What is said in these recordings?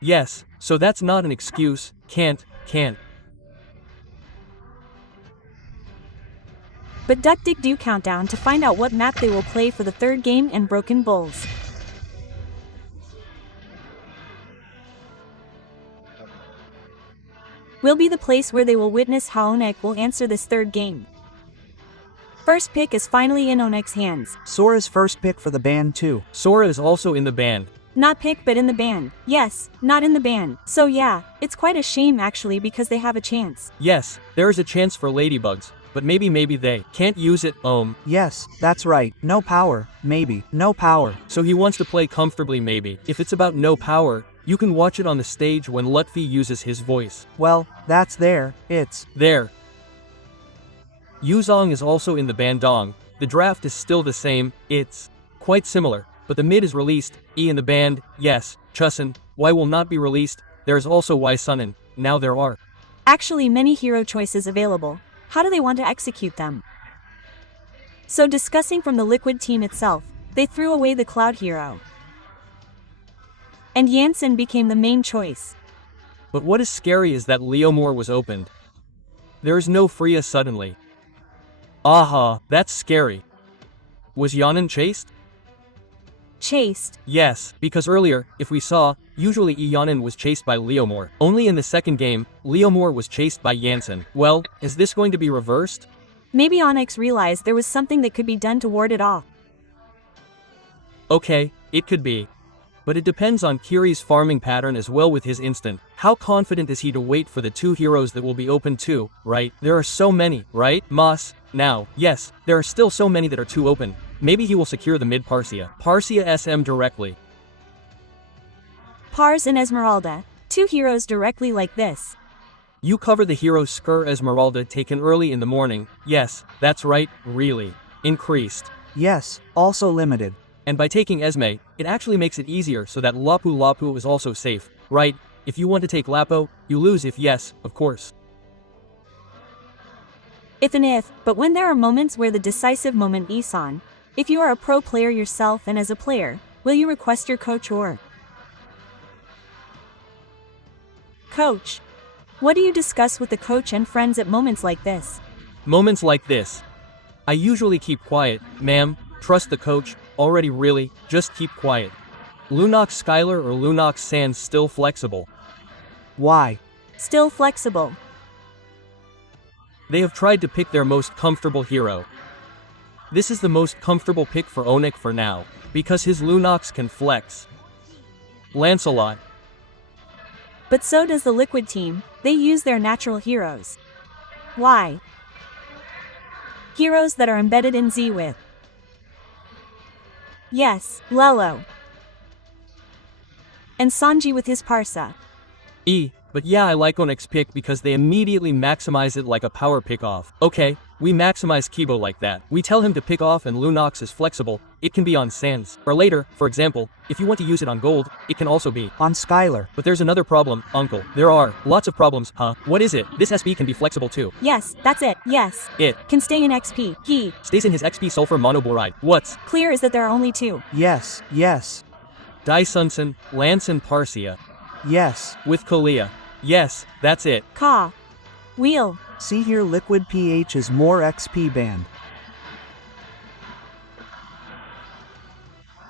Yes, so that's not an excuse, can't. But Duck Dick do countdown to find out what map they will play for the third game and Broken Bulls. Will be the place where they will witness how ONIC will answer this third game. First pick is finally in ONIC's hands. Sora's first pick for the band too. Sora is also in the band. Not pick but in the band. Yes, not in the band. So yeah, it's quite a shame actually because they have a chance. Yes, there is a chance for ladybugs, but maybe they can't use it. Yes, that's right. No power, maybe. No power. So he wants to play comfortably maybe. If it's about no power, you can watch it on the stage when Lutfi uses his voice. Well, that's there, it's there. Yuzong is also in the bandong. The draft is still the same, it's quite similar, but the mid is released, E in the band, yes, Chusin, Y will not be released, there is also Y Sunin, now there are actually many hero choices available. How do they want to execute them? So discussing from the Liquid team itself, they threw away the Cloud hero. And Jansen became the main choice. But what is scary is that Leomore was opened. There is no Freya suddenly. Aha, that's scary. Was Yanan chased? Chased? Yes, because earlier, if we saw, usually Yanan was chased by Leomore. Only in the second game, Leomore was chased by Jansen. Well, is this going to be reversed? Maybe ONIC realized there was something that could be done to ward it off. Okay, it could be. But it depends on Kiri's farming pattern as well with his instant. How confident is he to wait for the two heroes that will be open too, right? There are so many, right? Moss, now, yes, there are still so many that are too open. Maybe he will secure the mid Parsia. Parsia SM directly. Pars and Esmeralda, two heroes directly like this. You cover the hero Skur Esmeralda taken early in the morning. Yes, that's right, really. Increased. yes, also limited. And by taking Esme, it actually makes it easier so that Lapu is also safe, right? If you want to take Lapo, you lose if yes, of course. If, but when there are moments where the decisive moment is on, if you are a pro player yourself and as a player, will you request your coach or coach? What do you discuss with the coach and friends at moments like this? Moments like this. I usually keep quiet, ma'am, trust the coach, already really, just keep quiet. Lunox Skylar or Lunox Sans still flexible. Why? Still flexible. They have tried to pick their most comfortable hero. This is the most comfortable pick for ONIC for now, because his Lunox can flex. Lancelot. But so does the Liquid team, they use their natural heroes. Why? Heroes that are embedded in Z with. Yes, Lelo. And Sanji with his Parsa. But yeah, I like ONIC's pick because they immediately maximize it like a power pick off. Okay, we maximize Kibo like that. We tell him to pick off and Lunox is flexible, it can be on Sans. Or later, for example, if you want to use it on Gold, it can also be on Skylar. But there's another problem, Uncle. There are lots of problems, huh? What is it? This SB can be flexible too. Yes, that's it, yes. It can stay in XP. He stays in his XP Sulfur Monoboride. What's clear is that there are only two. Yes. Daisunsen, Lance and Parsia. Yes. With Kalia. Yes, that's it. Ka. Wheel. See here, Liquid PH is more XP band.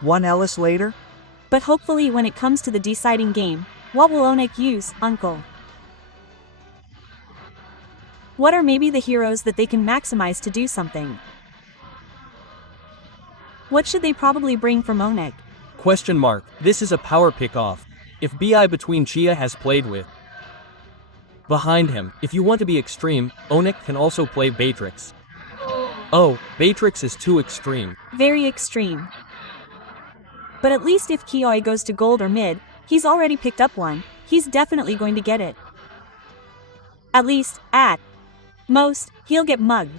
1 Ellis later? But hopefully when it comes to the deciding game, what will ONIC use, Uncle? What are maybe the heroes that they can maximize to do something? What should they probably bring from ONIC? Question mark. This is a power pick off. If BI between Chia has played with behind him, if you want to be extreme, ONIC can also play Batrix. Oh, Batrix is too extreme. Very extreme. But at least if Kioi goes to gold or mid, he's already picked up one, he's definitely going to get it. At least, at most, he'll get mugged.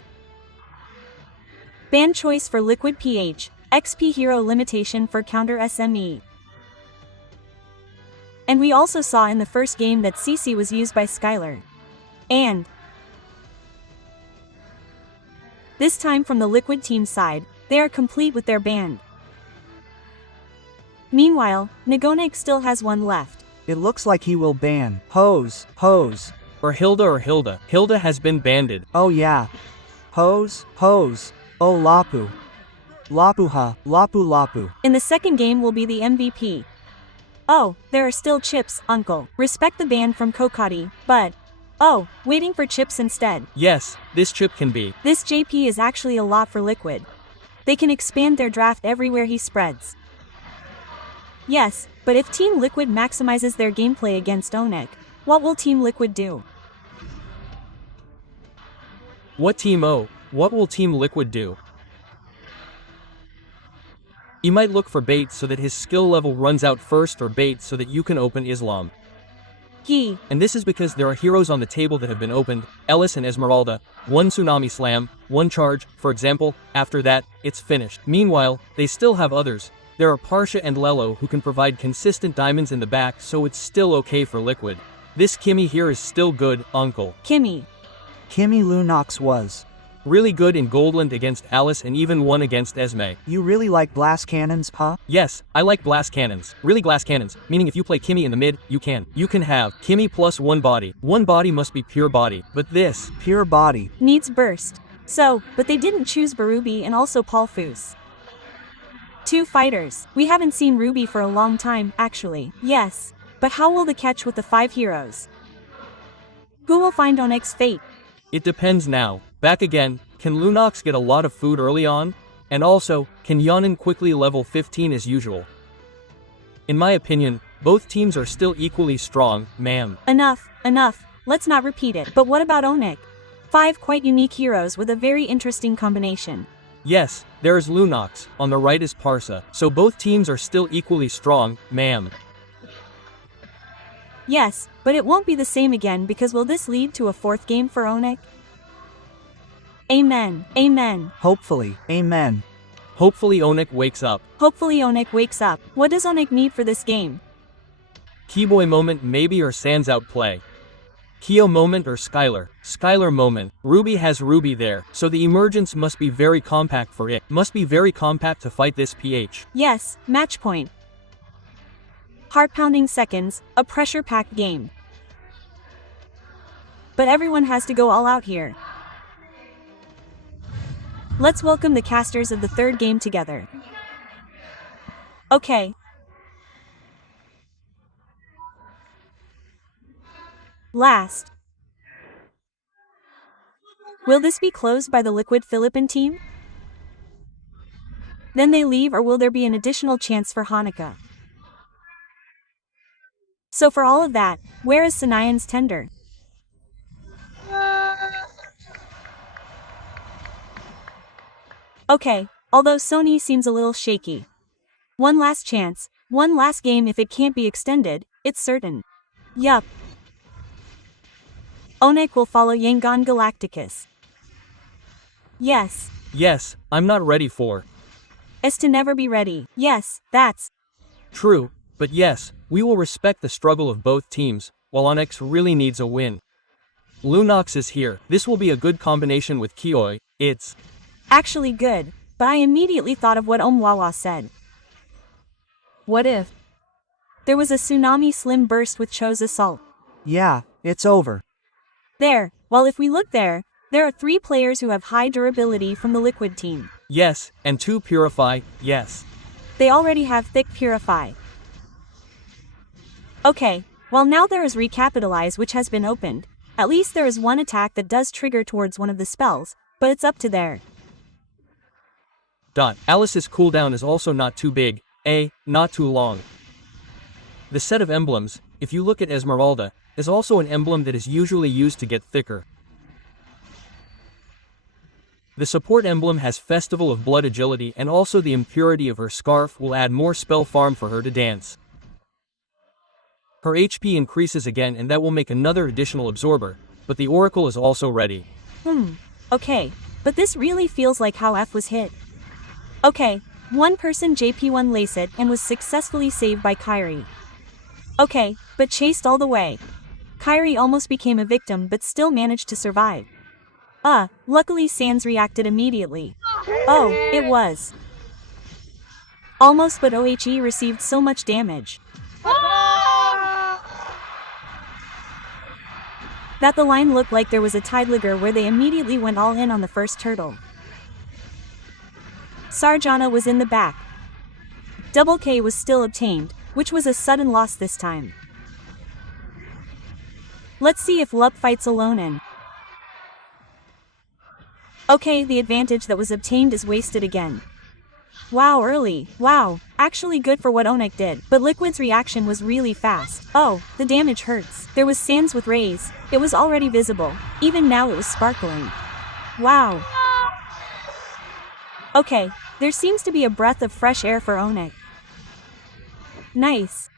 Ban choice for Liquid PH, XP hero limitation for counter SME. And we also saw in the first game that CC was used by Skylar. And this time from the Liquid team side, they are complete with their band. Meanwhile, Nagonic still has one left. It looks like he will ban Hose. Or Hilda. Hilda has been banded. Oh yeah. Hose. Oh Lapu. Lapu. In the second game will be the MVP. Oh, there are still chips, uncle. Respect the ban from Kokati, but... Oh, waiting for chips instead. Yes, this chip can be. This JP is actually a lot for Liquid. They can expand their draft everywhere he spreads. Yes, but if Team Liquid maximizes their gameplay against ONIC, what will Team Liquid do? What will Team Liquid do? You might look for bait so that his skill level runs out first, or bait so that you can open Islam. And this is because there are heroes on the table that have been opened, Ellis and Esmeralda, one Tsunami Slam, one charge, for example. After that, it's finished. Meanwhile, they still have others. There are Parsha and Lelo who can provide consistent diamonds in the back, so it's still okay for Liquid. This Kimmy here is still good, uncle. Kimmy Lunox was really good in Goldland against Alice and even won against Esme. You really like blast cannons, huh? Yes, I like blast cannons. Really glass cannons, meaning if you play Kimmy in the mid, you can have Kimmy plus one body. One body must be pure body, but this pure body needs burst. So, but they didn't choose Barubi and also Paulfus. Two fighters. We haven't seen Ruby for a long time, actually. Yes, but how will the catch with the 5 heroes? Who will find ONIC's fate? It depends now. Back again, can Lunox get a lot of food early on? And also, can Yonin quickly level 15 as usual? In my opinion, both teams are still equally strong, ma'am. Enough. Let's not repeat it. But what about ONIC? 5 quite unique heroes with a very interesting combination. Yes, there is Lunox, on the right is Parsa, so both teams are still equally strong, ma'am. Yes, but it won't be the same again, because will this lead to a 4th game for ONIC? Amen. Hopefully, amen. Hopefully ONIC wakes up. What does ONIC need for this game? Keyboy moment maybe, or Sans out play. Kyo moment or Skylar moment. Ruby has Ruby there, so the emergence must be very compact for it. Must be very compact to fight this PH. Yes, match point. Heart-pounding seconds, a pressure-packed game. But everyone has to go all out here. Let's welcome the casters of the 3rd game together. Okay. Last. Will this be closed by the Liquid Philippine team? Then they leave, or will there be an additional chance for Hanukkah? So for all of that, where is Sanayan's tender? Okay, although Sony seems a little shaky. One last chance, one last game. If it can't be extended, it's certain. Yup. ONIC will follow Yangon Galacticus. Yes. Yes, I'm not ready for. As to never be ready. Yes, that's true, but yes, we will respect the struggle of both teams, while ONIC really needs a win. Lunox is here. This will be a good combination with Kioi. It's actually good, but I immediately thought of what Omwawa said. What if there was a tsunami slim burst with Cho's assault? Yeah, it's over. There, well, if we look there are 3 players who have high durability from the Liquid team. Yes, and 2 Purify, yes. They already have thick Purify. Okay, well, now there is Recapitalize, which has been opened. At least there is one attack that does trigger towards one of the spells, but it's up to there. Alice's cooldown is also not too big, not too long. The set of emblems, if you look at Esmeralda, is also an emblem that is usually used to get thicker. The support emblem has Festival of Blood agility, and also the impurity of her scarf will add more spell farm for her to dance. Her HP increases again, and that will make another additional absorber, but the Oracle is also ready. Okay, but this really feels like how F was hit. Okay, one person JP1 lace it and was successfully saved by Kyrie. Okay, but chased all the way. Kyrie almost became a victim but still managed to survive. Luckily Sans reacted immediately. Oh, it was almost, but OHE received so much damage. That the line looked like there was a tideligger where they immediately went all in on the first turtle. Sarjana was in the back. Double K was still obtained, which was a sudden loss this time. Let's see if Lup fights alone in. Okay, the advantage that was obtained is wasted again. Wow, early. Wow, actually good for what ONIC did, but Liquid's reaction was really fast. Oh, the damage hurts. There was Sans with rays. It was already visible. Even now it was sparkling. Wow. Okay, there seems to be a breath of fresh air for ONIC. Nice.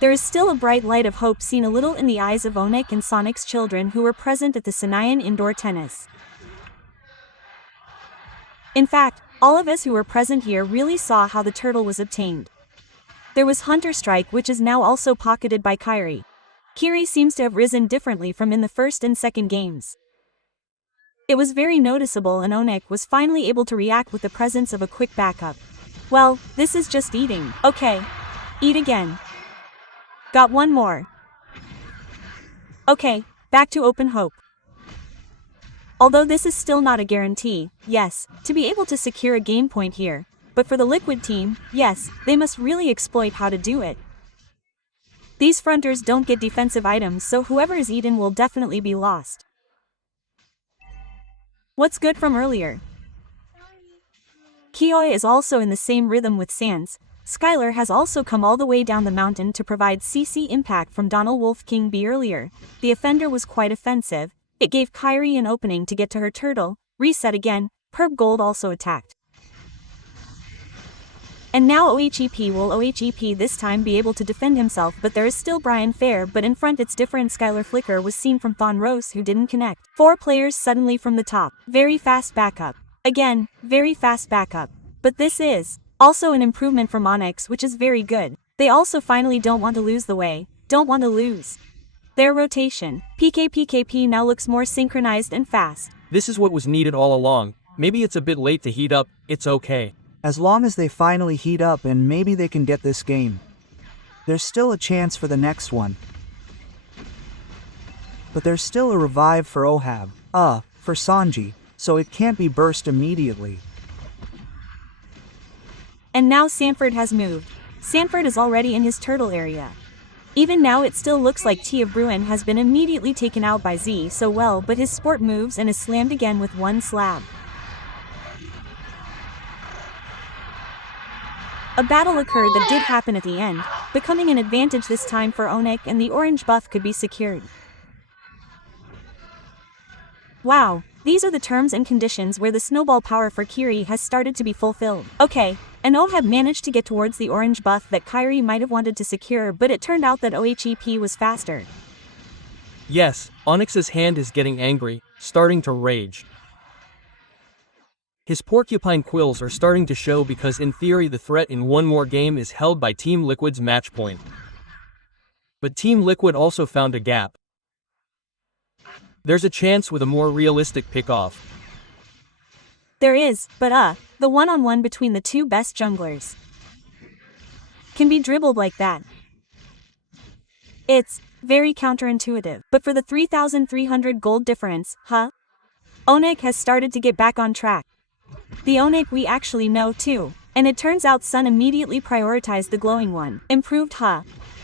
There is still a bright light of hope seen a little in the eyes of ONIC and Sonic's children who were present at the Sanayan indoor tennis. In fact, all of us who were present here really saw how the turtle was obtained. There was Hunter Strike, which is now also pocketed by Kyrie. Kiri seems to have risen differently from in the first and second games. It was very noticeable, and ONIC was finally able to react with the presence of a quick backup. Well, this is just eating. Okay. Eat again. Got one more. Okay, back to open hope. Although this is still not a guarantee, yes, to be able to secure a game point here, but for the Liquid team, yes, they must really exploit how to do it. These fronters don't get defensive items, so whoever is eaten will definitely be lost. What's good from earlier? Kioi is also in the same rhythm with Sans. Skylar has also come all the way down the mountain to provide CC impact from Donald Wolf King B earlier. The offender was quite offensive. It gave Kyrie an opening to get to her turtle, reset again. Perp Gold also attacked. And now OHEP will OHEP this time be able to defend himself, but there is still Brian Fair, but in front it's different. Skylar Flicker was seen from Thon Rose, who didn't connect. 4 players suddenly from the top. Very fast backup. Again, very fast backup. But this is also an improvement from ONIC, which is very good. They also finally don't want to lose the way. Don't want to lose their rotation. PKPKP now looks more synchronized and fast. This is what was needed all along. Maybe it's a bit late to heat up, it's okay. As long as they finally heat up and maybe they can get this game. There's still a chance for the next one. But there's still a revive for Ohab, for Sanji, so it can't be burst immediately. And now Sanford has moved. Sanford is already in his turtle area. Even now it still looks like T of Bruin has been immediately taken out by Z so well, but his sport moves and is slammed again with one slab. A battle occurred that did happen at the end, becoming an advantage this time for ONIC, and the orange buff could be secured. Wow, these are the terms and conditions where the snowball power for Kiri has started to be fulfilled. Okay, and Ohab managed to get towards the orange buff that Kyrie might have wanted to secure, but it turned out that OHEP was faster. Yes, Onyx's hand is getting angry, starting to rage. His porcupine quills are starting to show because in theory the threat in one more game is held by Team Liquid's match point. But Team Liquid also found a gap. There's a chance with a more realistic pick-off. There is, but the one-on-one between the two best junglers can be dribbled like that. It's very counterintuitive, but for the 3,300 gold difference, ONIC has started to get back on track. The ONIC we actually know too, and it turns out Sun immediately prioritized the glowing one. Improved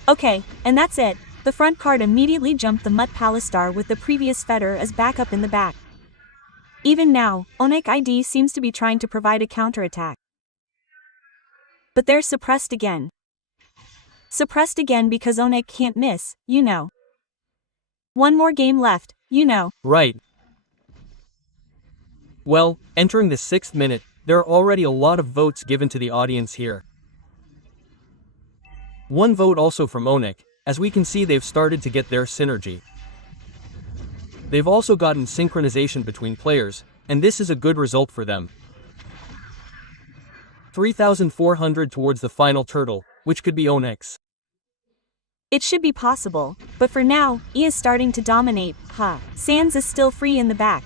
Okay, and that's it. The front card immediately jumped the Mutt Palace star with the previous fetter as backup in the back. Even now, ONIC ID seems to be trying to provide a counterattack. But they're suppressed again. Suppressed again because ONIC can't miss, you know. One more game left, you know. Right. Well, entering the 6th minute, there are already a lot of votes given to the audience here. One vote also from ONIC, as we can see they've started to get their synergy. They've also gotten synchronization between players, and this is a good result for them. 3,400 towards the final turtle, which could be ONIC's. It should be possible, but for now, E is starting to dominate, Sans is still free in the back.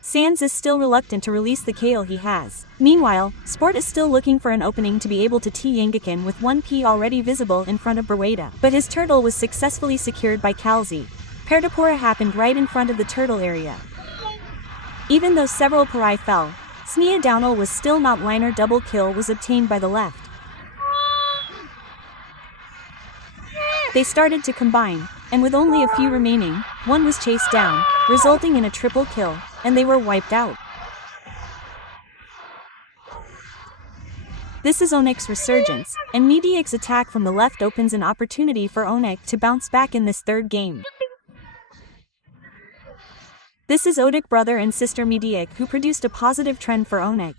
Sans is still reluctant to release the Kale he has. Meanwhile, Sport is still looking for an opening to be able to T Yangakin with 1P already visible in front of Berweda, but his turtle was successfully secured by Kalzi. Pertapora happened right in front of the turtle area. Even though several Parai fell, Snia Downal was still not liner double kill was obtained by the left. They started to combine, and with only a few remaining, one was chased down, resulting in a triple kill, and they were wiped out. This is ONIC's resurgence, and Mediac's attack from the left opens an opportunity for ONIC to bounce back in this third game. This is ONIC brother and sister Mediac who produced a positive trend for ONIC.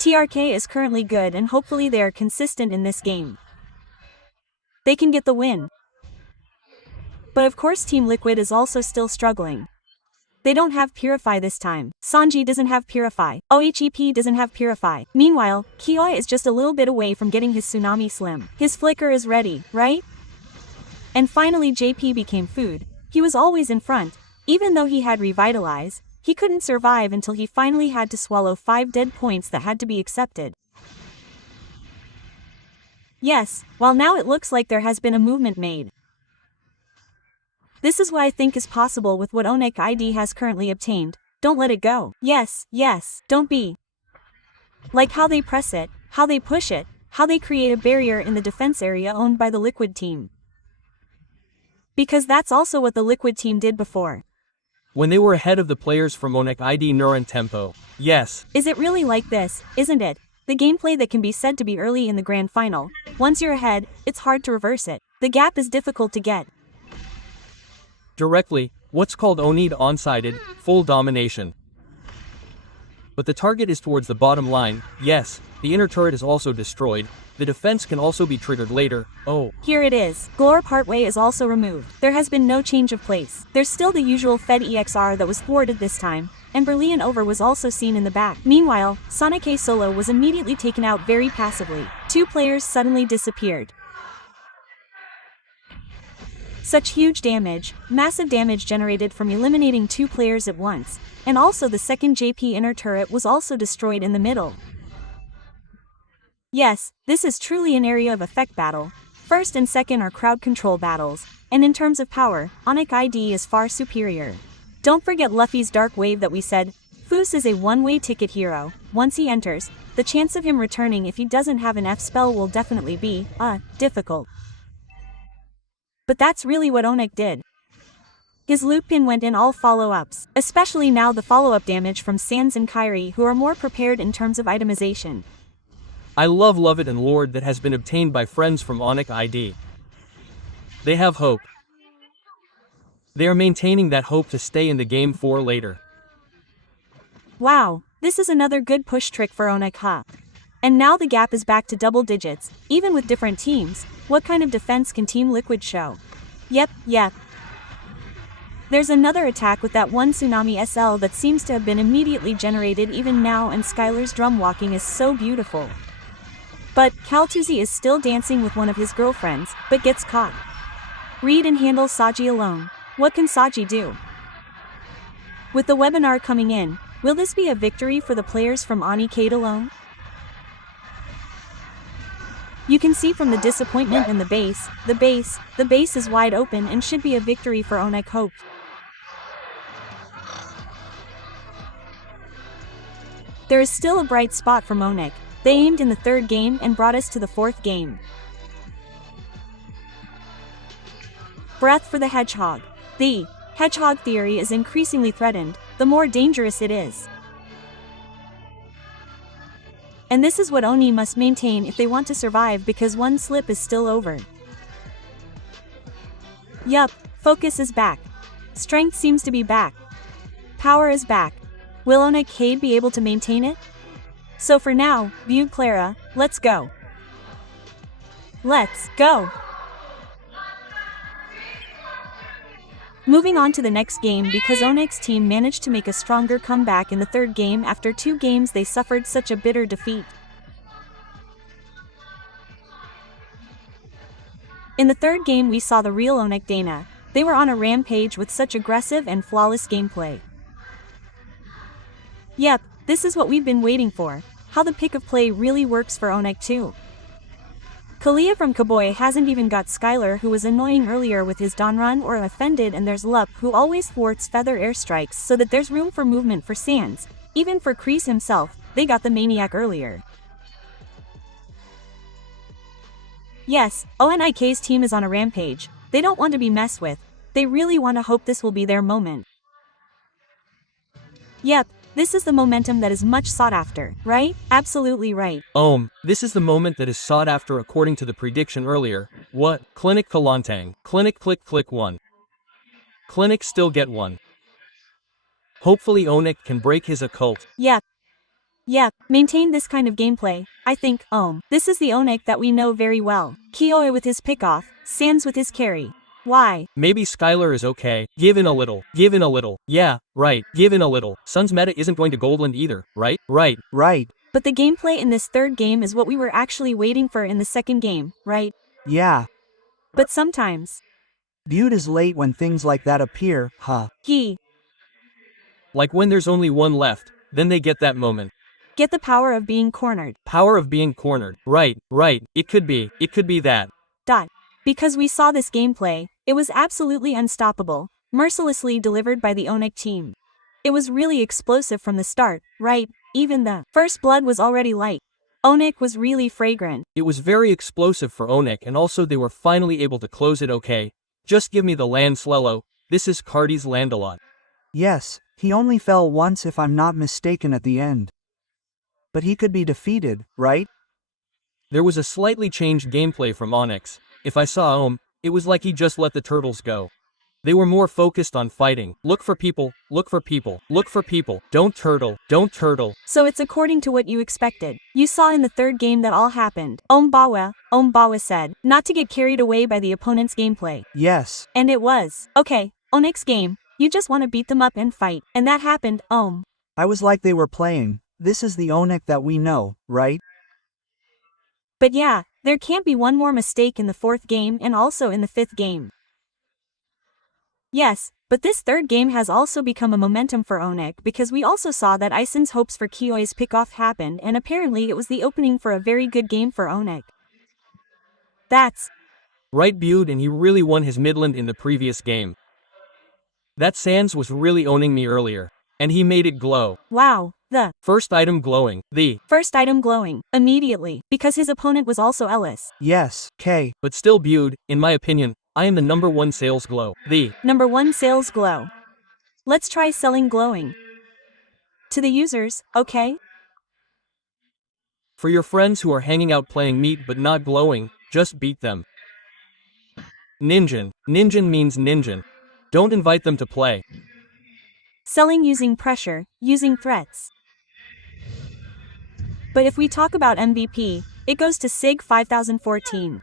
TRK is currently good and hopefully they are consistent in this game. They can get the win. But of course Team Liquid is also still struggling. They don't have Purify this time. Sanji doesn't have Purify. OHEP doesn't have Purify. Meanwhile, Kioi is just a little bit away from getting his Tsunami Slim. His Flicker is ready, right? And finally JP became food. He was always in front. Even though he had Revitalize, he couldn't survive until he finally had to swallow 5 dead points that had to be accepted. Yes, while now it looks like there has been a movement made. This is what I think is possible with what ONIC ID has currently obtained. Don't let it go. Yes, don't be. Like how they press it, how they push it, how they create a barrier in the defense area owned by the Liquid team. Because that's also what the Liquid team did before. When they were ahead of the players from ONIC ID Nuran Tempo. Yes. Is it really like this, isn't it? The gameplay that can be said to be early in the grand final. Once you're ahead, it's hard to reverse it. The gap is difficult to get. Directly, what's called ONIC onsided, full domination. But the target is towards the bottom line. Yes, the inner turret is also destroyed. The defense can also be triggered later. Oh. Here it is. Glor partway is also removed. There has been no change of place. There's still the usual Fed EXR that was thwarted this time, and Berlian Over was also seen in the back. Meanwhile, Sonic A Solo was immediately taken out very passively. 2 players suddenly disappeared. Such huge damage, massive damage generated from eliminating 2 players at once, and also the second JP inner turret was also destroyed in the middle. Yes, this is truly an area of effect battle. First and second are crowd control battles, and in terms of power, ONIC ID is far superior. Don't forget Luffy's Dark Wave that we said. Foos is a one-way ticket hero. Once he enters, the chance of him returning if he doesn't have an F spell will definitely be, difficult. But that's really what ONIC did. His loop pin went in all follow-ups, especially now the follow-up damage from Sans and Kyrie who are more prepared in terms of itemization. I love it and Lord that has been obtained by friends from ONIC ID. They have hope. They are maintaining that hope to stay in the game for later. Wow, this is another good push trick for ONIC, huh? And now the gap is back to double digits, even with different teams. What kind of defense can Team Liquid show? Yep. There's another attack with that one Tsunami SL that seems to have been immediately generated even now, and Skylar's drum walking is so beautiful. But Kaltuzi is still dancing with one of his girlfriends, but gets caught. Read and handle Saji alone. What can Saji do? With the webinar coming in, will this be a victory for the players from ONIC alone? You can see from the disappointment in the base is wide open and should be a victory for ONIC Hope. There is still a bright spot from ONIC. They aimed in the 3rd game and brought us to the 4th game. Breath for the Hedgehog. The Hedgehog theory is increasingly threatened, the more dangerous it is. And this is what ONI must maintain if they want to survive, because one slip is still over. Yup, focus is back. Strength seems to be back. Power is back. Will ONIC be able to maintain it? So for now, View Clara, let's go. Let's go! Moving on to the next game, because ONIC's team managed to make a stronger comeback in the 3rd game after 2 games they suffered such a bitter defeat. In the 3rd game we saw the real ONIC Dana. They were on a rampage with such aggressive and flawless gameplay. Yep, this is what we've been waiting for, how the pick of play really works for ONIC too. Kalia from Kaboy hasn't even got Skylar, who was annoying earlier with his Donrun, or offended, and there's Lup, who always thwarts feather airstrikes so that there's room for movement for Sans. Even for Kreese himself, they got the Maniac earlier. Yes, ONIK's team is on a rampage. They don't want to be messed with. They really want to hope this will be their moment. Yep, this is the momentum that is much sought after, right? Absolutely right. This is the moment that is sought after according to the prediction earlier. What? Clinic Kalantang. Clinic click 1. Clinic still get 1. Hopefully ONIC can break his occult. Yep, maintain this kind of gameplay. I think, this is the ONIC that we know very well. Kioi with his pickoff, Sans with his carry. Why? Maybe Skylar is okay. Give in a little. Yeah, right, give in a little. Sun's meta isn't going to Goldland either, right? Right. But the gameplay in this third game is what we were actually waiting for in the second game, right? Yeah. But sometimes. Butte is late when things like that appear, huh? Like when there's only one left, then they get that moment. Get the power of being cornered. Right. It could be that. Because we saw this gameplay, it was absolutely unstoppable, mercilessly delivered by the ONIC team. It was really explosive from the start, right? Even the first blood was already light. ONIC was really fragrant. It was very explosive for ONIC, and also they were finally able to close it okay. Just give me the land Slello. This is Cardi's land a lot. Yes, he only fell once if I'm not mistaken at the end. But he could be defeated, right? There was a slightly changed gameplay from Onyx. If I saw it was like he just let the turtles go. They were more focused on fighting. Look for people. Don't turtle. So it's according to what you expected. You saw in the third game that all happened. Bawa said, not to get carried away by the opponent's gameplay. Yes. And it was. Okay, ONIC's game. You just want to beat them up and fight. And that happened, I was like they were playing. This is the ONIC that we know, right? But yeah, there can't be one more mistake in the fourth game and also in the fifth game. Yes, but this third game has also become a momentum for ONIC because we also saw that Isen's hopes for Kioi's pickoff happened, and apparently it was the opening for a very good game for ONIC. That's right, Butte, and he really won his Midland in the previous game. That Sans was really owning me earlier, and he made it glow. Wow. The first item glowing. Immediately, because his opponent was also Ellis. Yes, K. But still, Butte, in my opinion, I am the number 1 sales glow. The number 1 sales glow. Let's try selling glowing to the users, okay? For your friends who are hanging out playing meat but not glowing, just beat them. Ninjin. Ninjin means ninjin. Don't invite them to play. Selling using pressure, using threats. But if we talk about MVP, it goes to Sig 5014.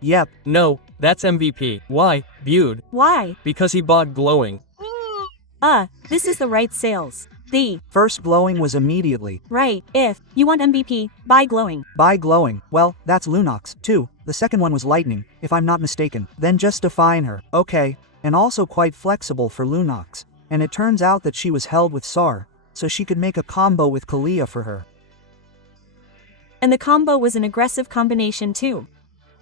Yep. No, that's MVP. Why, Butte? Why? Because he bought glowing. This is the right sales. The first glowing was immediately. Right, if you want MVP, buy glowing. Well, that's Lunox, too. The second one was lightning, if I'm not mistaken. Then just define her, okay. And also quite flexible for Lunox. And it turns out that she was held with SAR, so she could make a combo with Kalia for her. And the combo was an aggressive combination too.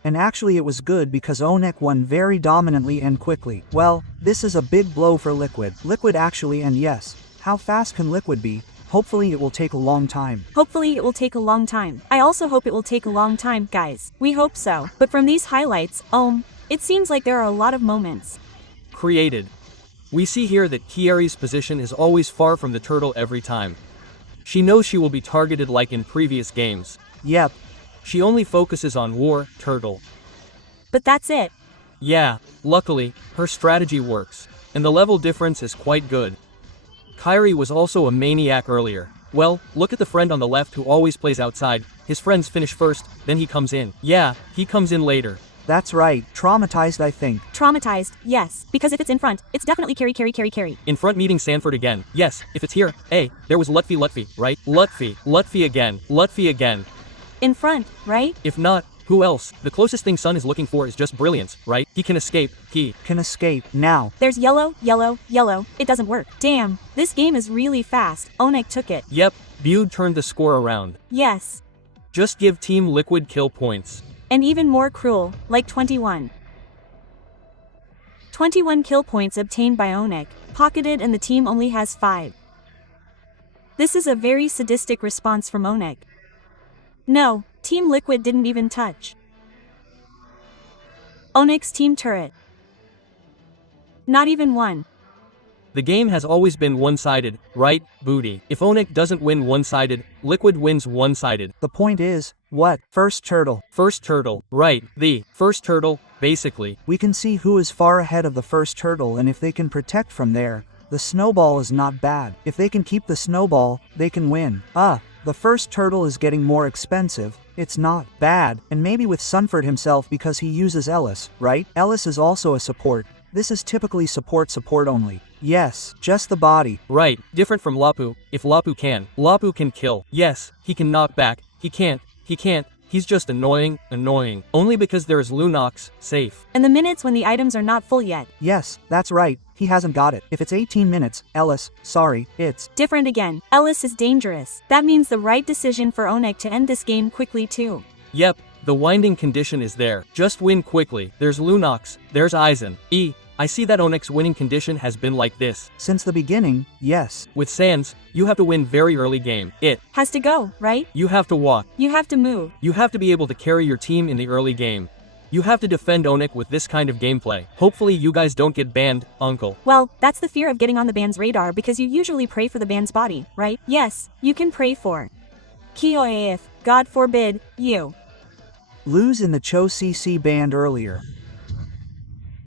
And actually it was good because ONIC won very dominantly and quickly. Well, this is a big blow for Liquid. Liquid, and yes. How fast can Liquid be? Hopefully it will take a long time. I also hope it will take a long time, guys. We hope so. But from these highlights, it seems like there are a lot of moments created. We see here that Kieri's position is always far from the turtle every time. She knows she will be targeted like in previous games. Yep. She only focuses on war, turtle. But that's it. Yeah, luckily, her strategy works, and the level difference is quite good. Kairi was also a maniac earlier. Well, look at the friend on the left who always plays outside. His friends finish first, then he comes in. Yeah, he comes in later. That's right, traumatized I think. Traumatized, yes, because if it's in front, it's definitely carry. In front meeting Sanford again. Yes, if it's here, there was Lutfi, right? Lutfi again. In front, right? If not, who else? The closest thing Sun is looking for is just brilliance, right? He can escape, now. There's yellow, it doesn't work. Damn, this game is really fast, ONIC took it. Yep, Butte turned the score around. Yes. Just give Team Liquid kill points. And even more cruel, like 21. 21 kill points obtained by ONIC, pocketed, and the team only has 5. This is a very sadistic response from ONIC. No, Team Liquid didn't even touch ONIC's team turret. Not even one. The game has always been one-sided, right, Booty? If ONIC doesn't win one-sided, Liquid wins one-sided. The point is, what? First turtle. First turtle, right, the first turtle, basically. We can see who is far ahead of the first turtle, and if they can protect from there, the snowball is not bad. If they can keep the snowball, they can win. The first turtle is getting more expensive. It's not bad, and maybe with Sunford himself because he uses Ellis, right? Ellis is also a support. This is typically support only. Yes, just the body. Right, different from Lapu. If Lapu can kill. Yes, he can knock back. He can't. He's just annoying. Only because there is Lunox, safe. And the minutes when the items are not full yet. Yes, that's right. He hasn't got it. If it's 18 minutes, Ellis, sorry, it's different again. Ellis is dangerous. That means the right decision for ONIC to end this game quickly too. Yep, the winding condition is there. Just win quickly. There's Lunox, there's Eisen. I see that ONIC's winning condition has been like this. Since the beginning, yes. With Sans, you have to win very early game. It has to go, right? You have to walk. You have to move. You have to be able to carry your team in the early game. You have to defend ONIC with this kind of gameplay. Hopefully you guys don't get banned, uncle. Well, that's the fear of getting on the ban's radar because you usually pray for the ban's body, right? Yes, you can pray for Kioe if, God forbid, you lose in the Cho CC banned earlier.